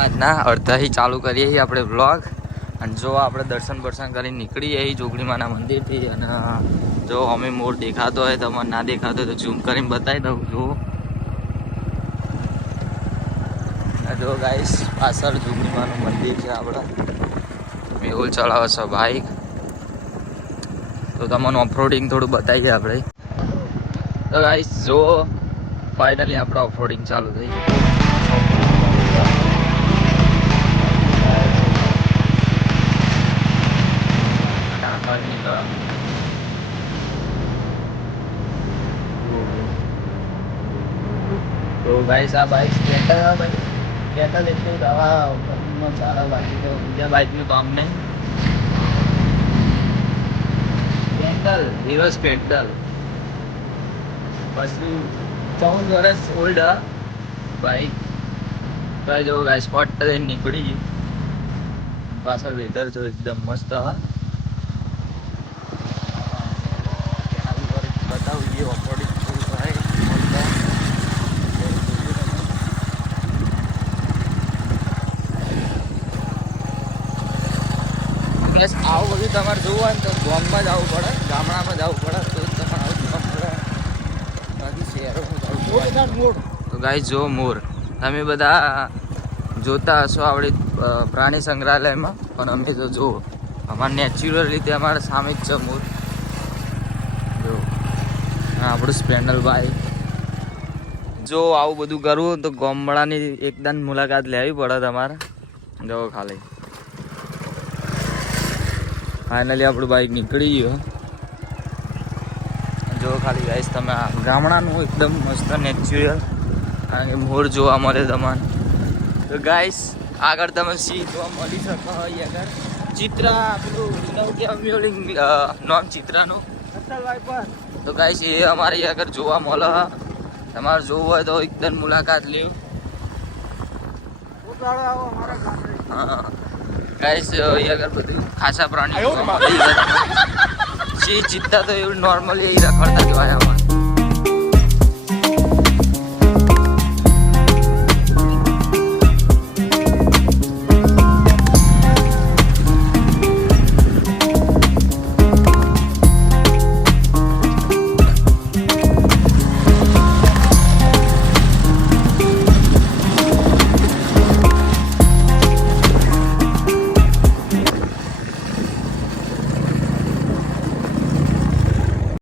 રાતના અડધાથી ચાલુ કરીએ છીએ આપણે બ્લોગ અને જો આપણે દર્શન બર્શન કરીને નીકળીએ છીએ જોગણીમાના મંદિરથી અને જો અમે મોર દેખાતો હોય, તમારે ના દેખાતો હોય તો ઝૂમ કરીને બતાવી દઉં જુઓ જો ગાઈસ પાછળ જોગણીમાનું મંદિર છે આપણા. મેહુલ ચલાવે છે બાઈક તો તમને ઓફરોડિંગ થોડું બતાવીએ આપણે. તો ગાઈસ જો ફાઇનલી આપણે ઓફરોડિંગ ચાલુ થઈ ગયું. તો ભાઈ આ બાઈક સ્પ્લેન્ડર ભાઈ. કહેતા એટલું કંપનીમાં સારા બાકી તો બીજા બાઈકનું કામ નહીં. પેન્ડલ રિવર્સ પેન્ડલ પછી ચૌદ વર્ષ ઓલ્ડ બાઈક ભાઈ, જો ગાઈસ સ્પોટ પર નીકળી પાછળ વેધર જો એકદમ મસ્ત હા. બતાવું ઓફરોડિંગ બસ આવું બધું તમારે જોવું હોય ને તો ગામમાં જવું પડે, ગામડામાં જવું પડે, તો જ તમારે આવું જોવા પડે. બાકી શહેરોમાં ગાઈ જો મોર. તમે બધા જોતા હશો આપણી પ્રાણી સંગ્રહાલયમાં, પણ અમે તો જુઓ. અમારે નેચરલ રીતે અમારે સામે જ છે મોર. જો આપણું સ્પેન્ડલ બાઈક જો આવું બધું કરવું તો ગામડાની એકદમ મુલાકાત લેવી પડે તમારે. જો ખાલી. ફાઇનલી આપણું બાઈક નીકળી ગયું જો ખાલી ગાઈસ તમે આ ગામડાનું એકદમ મસ્ત નેચરલ કારણ કે મોર જોવા મળે તમને. તો ગાઈસ આગળ તમે સી જોવા મળી શકો આગળ. ચિત્ર આપણું નવું કહેવાય ઓલું નામ ચિત્રનું. તો ગાઈસ એ અમારે આગળ જોવા મળે તમારે જોવું હોય તો એકદમ મુલાકાત લેવું હા. ગાઈસ અહીંયા બધું ખાસા પ્રાણીઓ જે ચિત્તા તો એવું નોર્મલી રખડતા કહેવાય અમારે